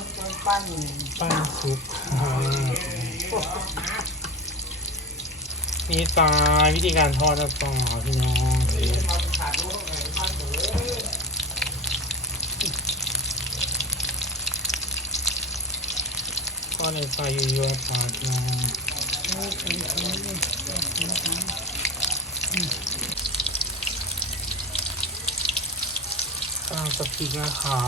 ปั้นปั้นซุปอ่านี่จ้าวิธีการทอดนะจ้าพี่น้องทอดในไฟเยอะๆจ้าพี่น้องตามสพริกนะคะ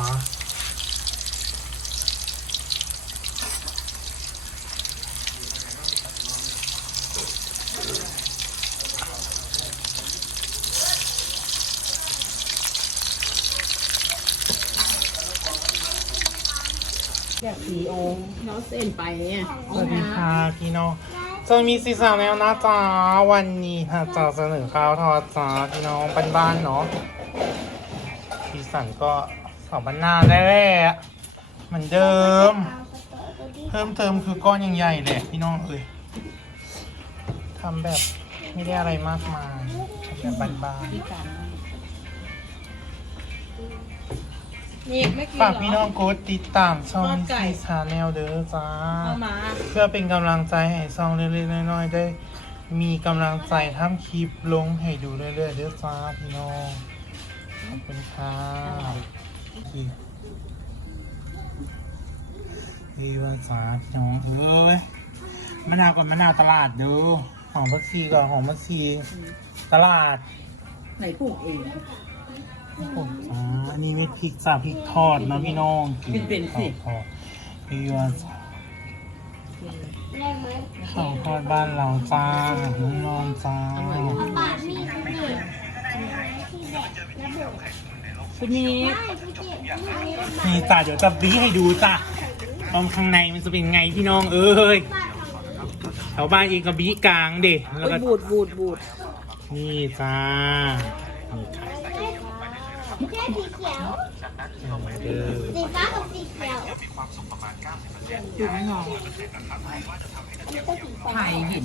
แบบสีโอแล้วเส้นไปเนี่ยสวัสดีค่ะพี่น้องจะมีสีสันแล้วนะจ๊ะวันนี้ค่ะจะเสนอข้าวทอดจ้าพี่น้องบ้านๆเนาะสีสันก็สองบ้านหน้าได้แหละเหมือนเดิม เพิ่มเติมคือก้อนยังใหญ่ๆแหละพี่น้องเอ้ยทำแบบไม่ได้อะไรมากมายทำแบบบานพี่กัน นี่ไม่กินๆเหรฝากพี่น้องกดติดตามช่องทอดไก่ซีชาแนลเด้อจ้า เอามา เพื่อเป็นกำลังใจให้ซองเล็กๆน้อยๆได้ มีกำลังใจทำคลิปลงให้ดูเรื่อยๆเด้อจ้าพี่น้องขอบคุณค่ะพี่พี่ว่าจ้าพี่น้องเอ้ยมะนาวก่อนมะนาวตลาดเด้อหอมพักชีก่อนหอมพักชีตลาดไหนปลูกเอง ผมจ้า อันนี้มีพริกจ้าพริกทอดเนาะพี่น้องกินเป็นๆสิ ข้าวทอดพี่ว่าจ้าข้าวทอดบ้านเราจ้าน้องนอนจ้าปาดมีดนี่ที่แบบระเบิดคุณนี้ไม่พี่เจ็บอันนี้เป็นบาดนี่จ้าเดี๋ยวจะบีให้ดูจ้าตรงข้างในมันจะเป็นไงพี่น้องเอ้ยบาดของแถวบ้านเองก็บีกลางเด็แล้วก็บูดบูดบูดนี่จ้านี่ค่ะ แค่สีเขียวเด้อสีฟ้ากับสีเขียวจุดงออันนี้ก็สีฟ้าไผ่หิน